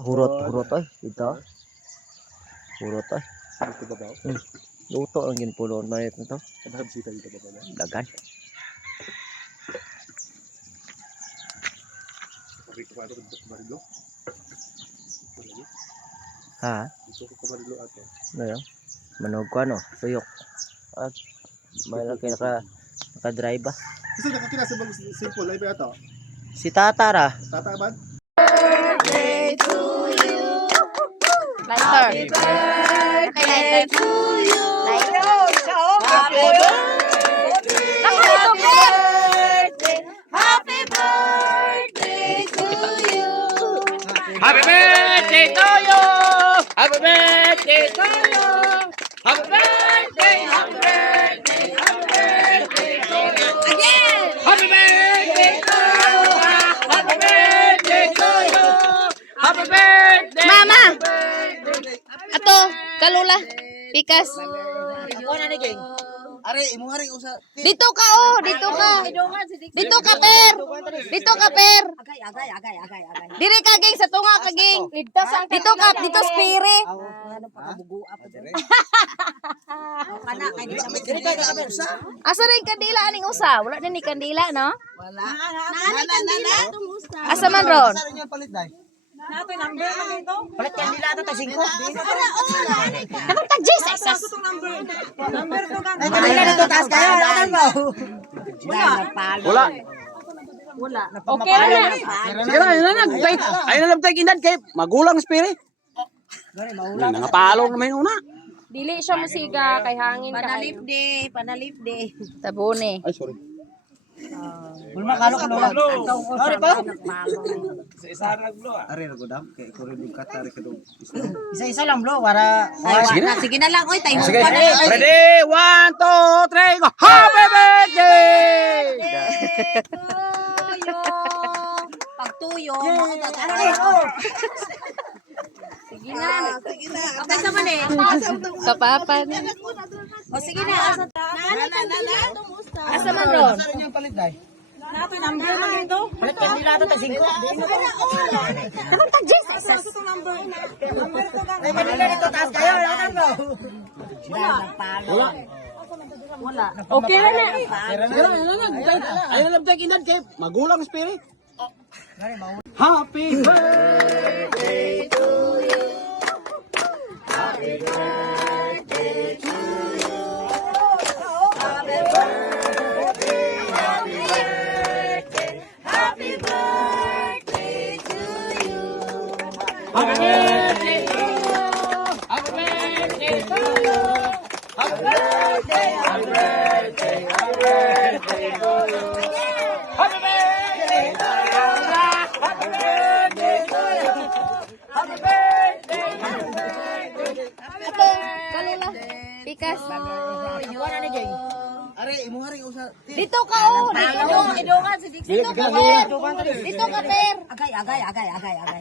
Hurot ay, dito. Hurot ay. Dito ba ba? Luto ang ginpuloon mayat nito. Nabhabsita dito ba ba? Dagan. Dito pa ito kamarilo. Ha? Dito ko kamarilo ato. Ano yun? Manog ko ano? Tuyok. At may laki naka-drive ba? Isa na kakina sa mga simple live ato. Si Tata ra. Tata ba? Birthday to you. Lighter. Happy birthday to you. Lighter. Happy birthday. Happy birthday to you. Happy birthday to you! Happy birthday to you! Happy birthday! Happy birthday! Happy birthday to you! Again. Happy birthday to you! Happy birthday to you! Happy birthday! Mama. Ato, kalula. Pikas. Ako na ni King. Are, imo hari usa. Dito ka oh, dito ka. Dito ka per. Dito ka per. Agay. Diri ka ging sa tunga ka ging. Dito ka, dito spire. Ano pa kabugu apa dire? Kana kay di kami dire ka kami usa. Asa rin kandila aning usa? Wala na ni kandila no? Wala. Na. Asa man ron? Sa inyo palit dai. Nato number man dito. Palit kan nila ato tag 5. Ako tag Jesus. Number ko kan. Ay kanila dito taas kayo, ano mo? Wala. Wala. Okay na. Sige na, ayun na nagtay. Ayun na nagtay kinad kay magulang spirit. Gani maulan. Nangapalo naman una. Dili siya musiga kay hangin Panalip de. Tabone. Ay, sorry. Bulma kalo ko lola. Sorry pa. Are ra godam kay ko rin kata ra kadong. Isa-isa lang bro para Sige na lang oy, tayo Sige. pa na. Ready? 1, 2, 3, go! Happy birthday! Pagtuyo. Sige na. Okay sa man eh. Kapapan. O sige na. Asa man ron? Sa inyo palit dai. Nato number man dito. Palit kan nila ato tag 5. Ako tag Jesus. Number ko kan. Ay kanila dito taas kayo, ano mo? Wala. Okay na na. Sige na, ayun na nagtay. Ayun na nagtay kinad kay magulang spirit. Happy birthday to you. Happy birthday to you. Happy birthday, happy birthday, happy birthday to you. Happy birthday to you. Happy birthday to you. Happy birthday, happy birthday, happy birthday to you. Happy birthday to you. Happy birthday to you. Happy birthday, happy birthday. Ato, kalula. Pikas. Ikaw na ni King. Are, imo hari usa. Dito ka oh, dito ka. Dito ka per. Dito ka per. Agay.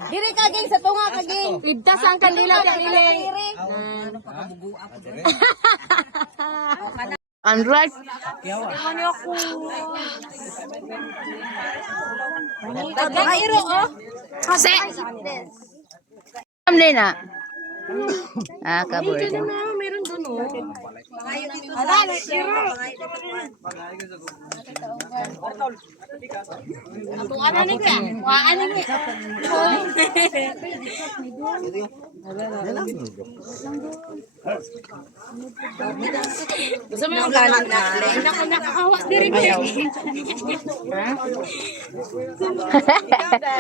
Diri ka ging sa tunga ka ging. Ligtas ang kandila kanila. Ano pa kabugu apa dire? Unripe. Kairo oh. Kasi. Amne na. Kabur. Meron doon oh. Atong ano ni ka? Ano ni? Gusto mo yung galing na? Nakakawa diri ka.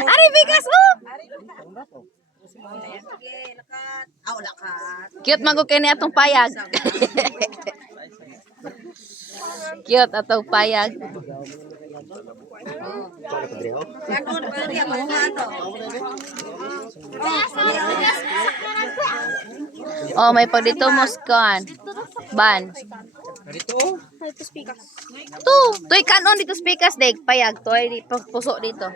Ari bigas oh. Cute man ko kini atong payag. Cute atong payag. Oh, may pag dito moskan. Ban. Tu, tuy kanon dito speakers dek payag toy di puso dito.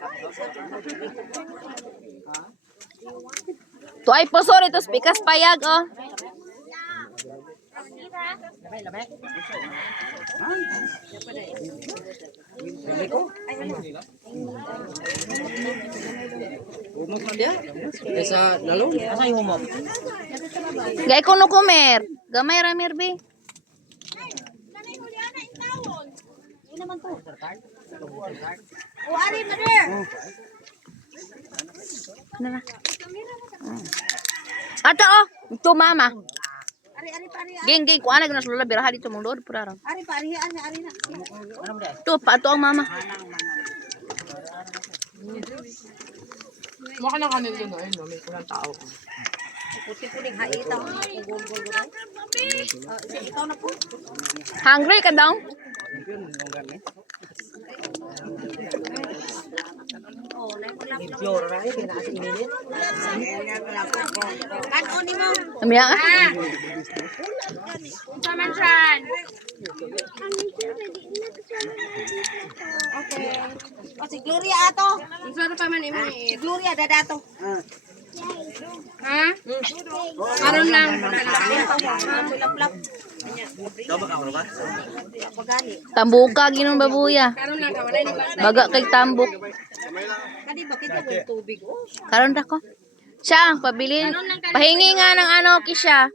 Tu ay puso dito speakers payag oh. Sa lalong. Asa yung humok? Gay kuno kumer. Gamay ra mirbi. O ari mother. Ano na? Ato oh, ito mama. Ari pari. Geng ko ana guna sulula biraha dito mong lord pura ra. Ari pari ari na. To pa to ang mama. Maka na kanin doon, ayun, no, may kulang tao. Puti-puting haita. Gol-gol. Ikaw na po. Hungry ka daw? Ano ni mo? Amiya ka? Saman siyan. O si Gloria ato. Ang sarap pa man imo Si Gloria dadato. Ha? Karon lang. Lap-lap. Pagani. Tambuka ginong babuya. Karon lang ka wala ni ba? Baga kay tambok. Kadi ba kita ng tubig oh. Karon ra ko. Siya ang pabili. Pahingi nga ng ano kisya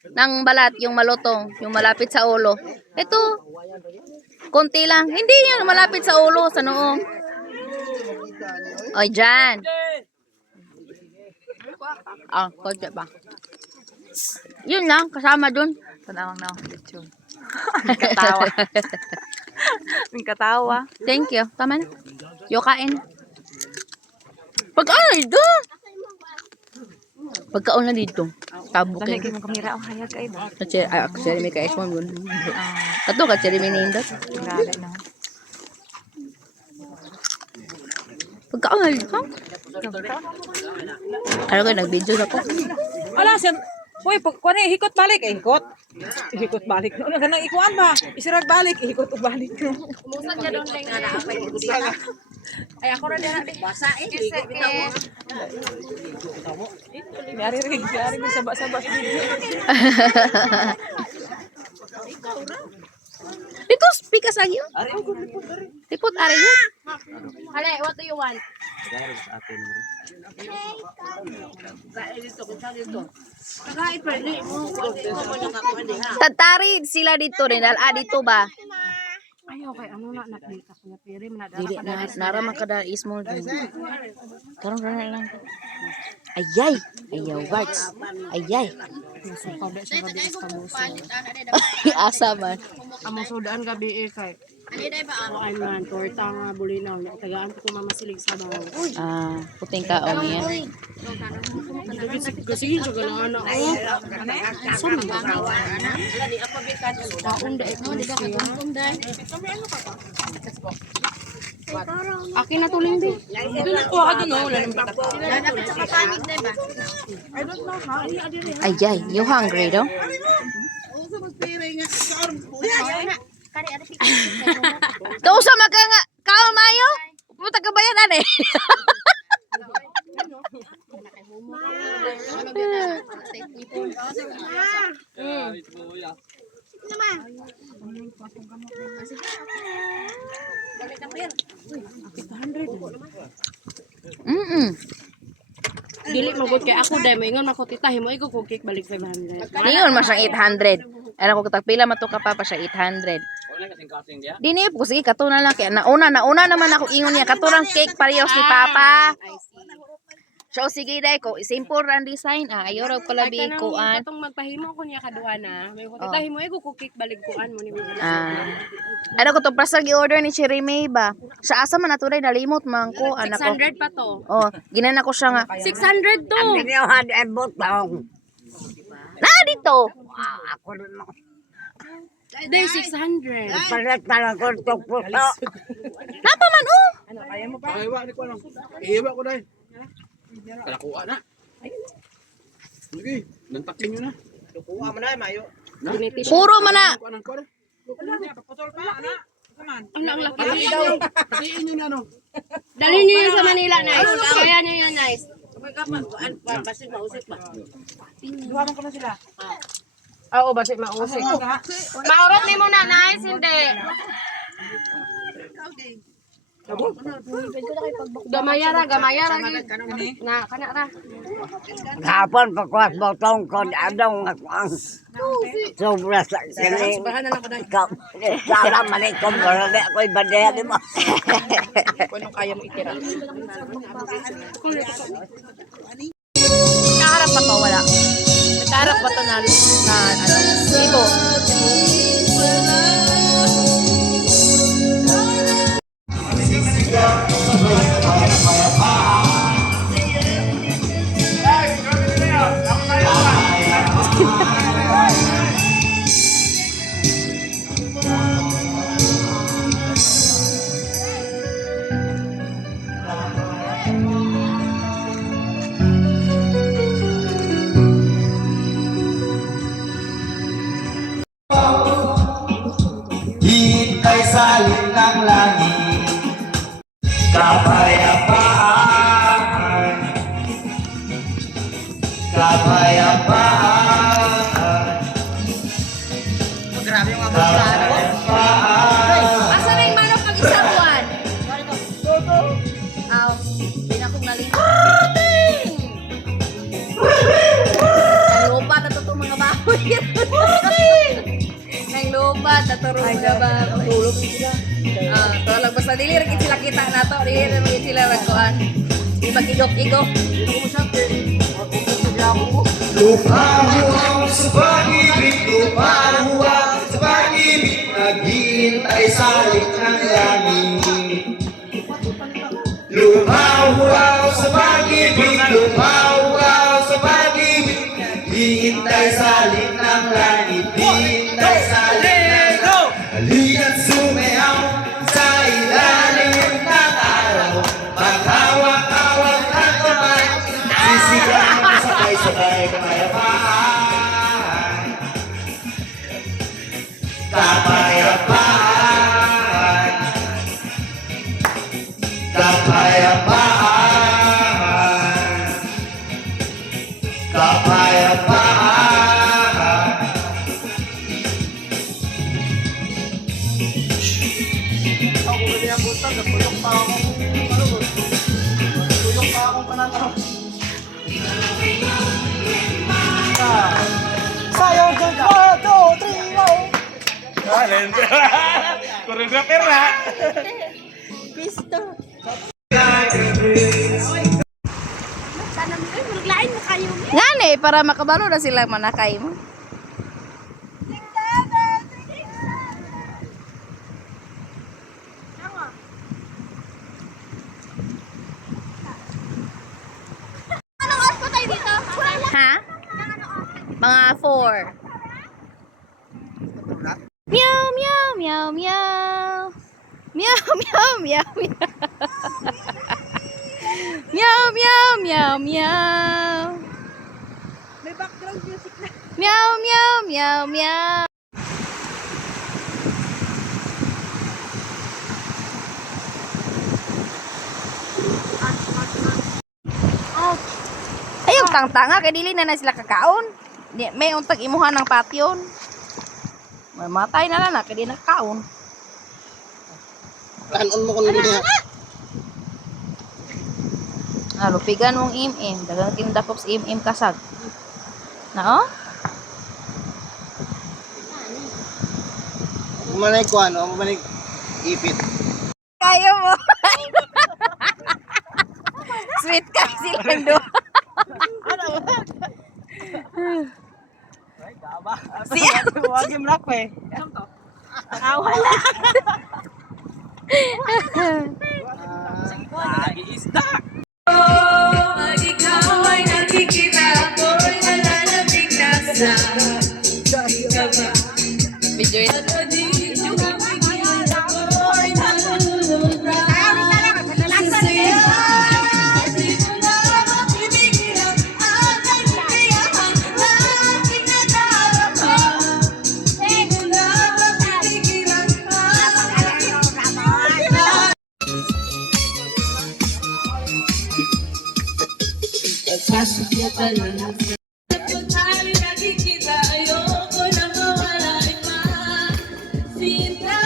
ng balat yung malutong, yung malapit sa ulo. Ito. Konti lang. Hindi yan malapit sa ulo, sa noo. O, dyan. Ah, konti pa. Yun lang, kasama dun. Tanawang na ako YouTube. Katawa. May katawa. Thank you. Tama na. Yokain. Pag-ano dito? Pagkaon na dito. Tabok Dali kayo. kayo kamera o hayag kayo ba? Actually, may ka-S1 yun. Kato ka, cherry minindot. Grabe na. Pagkaon na dito. Ano ka, nag-video na ko. Wala siya. Uy, kuha na hikot balik. Hikot. Hikot balik. Ano ka nang ikuan ba? Isirag balik. Hikot balik. Umusan niya doon lang na apay gudita. Ay ako ra dira di. Basa eh. Ligo bitaw mo. Yari rin saba-saba sa video. Dito, speak as agyo. Lipot, ari mo. Ale, what do you want? Kakain pa ni mo. Ikaw mo nakakuha di ha. Tatarid sila dito rin. Dito ba? Ay, okay, ano na nakita ko na pere Dili na, nara makada small. Karong lang. Ayay. Ayaw, words. Ayay. kada siya gabi sa kabuso. Asa man. Amo sudaan gabi kay. Ay man, torta nga bulinaw. Tagaan ko mamasilig sa bawo. Puting kaon niya. Kasi yun siya galang anak. Saan ba? Taon da ito siya. Akin na tuling din. Doon ko ka doon, wala nang bata. Ayay, you hungry daw? Kausa maka nga kaon mayo? Puta ka bayan eh. Dili magod kay ako dai moingon mako titahi mo iko kog cake balik 500. Ningon mas ang 800. Ano ko katagpila matuka pa siya 800. Dini po sige kato na lang kay nauna naman ako ingon niya katurang cake parehas ni Papa. So sige dai ko simple ang design ayaw ra pala bi kuan. Katong magpahimo ko niya kaduana. May ko titahi mo iko kog cake balik kuan mo ni mo. Ano ko to prasa gi-order ni Cherry May ba? Sa asa man naturay nalimot man ko anak ko. 600 pa to. Oh, ginana ko siya nga. 600 to. Na dito. Day 600. Napa man oh. Iwa ni ko ano. Iwa ko dai. Kalakuha na. Sige, nantakin nyo na. Kuha mo na, mayo. Puro man na. Ang laki. Tiin nyo na, no? Dalhin niyo yun sa Manila, nice. Kaya niyo yun, nice. Basit mausip ba? Duwaman ko na sila. Oo, basit mausik. Maurot ni mo na, nice, hindi. Gamayara. Na, kana ra. Hapon pagkuas botong ko adong ang sobra sa kini. Assalamualaikum warahmatullahi ako'y badaya di mo. Nakaharap pa wala. Nakaharap ba to na ano? Ibo. Hintay sa ng langit, kapayapaan, kapayapaan, kapayapaan. Asa na yung manok pag isang buwan? Aw, pinakong nalingon. Nang lupa na to mga baboy. Nang lupa na to mga baboy. Tulog sila. Tulog. Basta dili rin sila kita na to. Dili rin sila nagkuhan. Di mag-igok-igok. Lumahuaw sa pag-ibig, lumahuaw sa pag-ibig, naghihintay sa ng langit. Lumahuaw sa pag-ibig, lumahuaw sa pag-ibig, naghihintay sa ng langit, hihintay sa ng langit. Halika't sumayaw sa ilalim ng araw, maghawak-hawak ng kamay, sisigaw mo sabay-sabay kapayapaan, kapayapaan, kapayapaan, kapayapaan. Koreografer na. Ngani, para makabalo na sila manakay mo. Ha? Mga 4. Meow, meow, meow, meow. Meow, meow, meow, meow. Meow, meow, meow, meow. May background music na. Meow, meow, meow, meow. Ayong tangtanga kay dili na sila kakaon. May untag imuhan ng patyon. Mamatay na lang kay di nakaon. Kanon mo kung niya. Lupigan mong im-im. Dagang kindakop sa im-im kasag. Na oh? Manay ko ano, manay ipit. Kayo mo. Sweet ka silang do. Siya. Huwag yung rock eh. Wala. Isda. Pag ikaw ay nakikita ako'y malalapig na sa video yun. Ayoko na mawala ipa. Sinta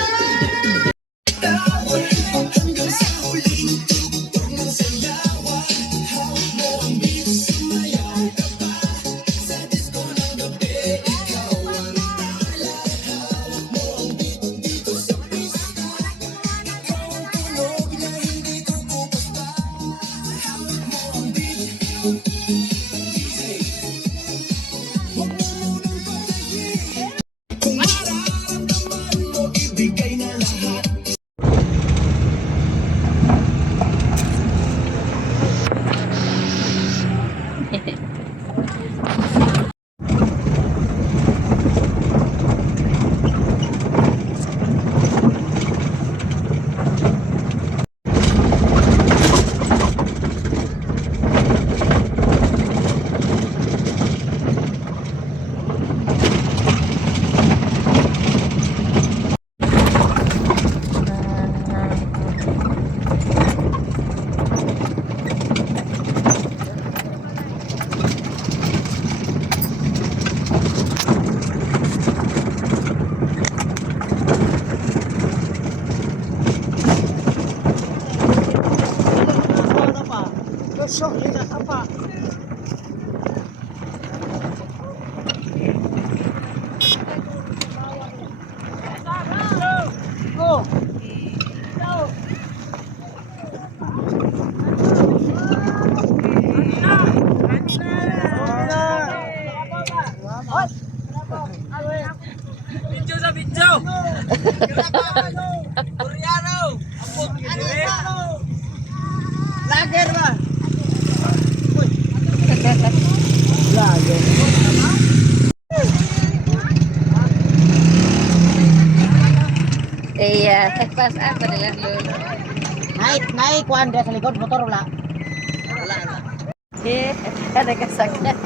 Iya, pas apa dengan lulu? Naik kuan dia sa likod motor wala. Eh, ada kesakit.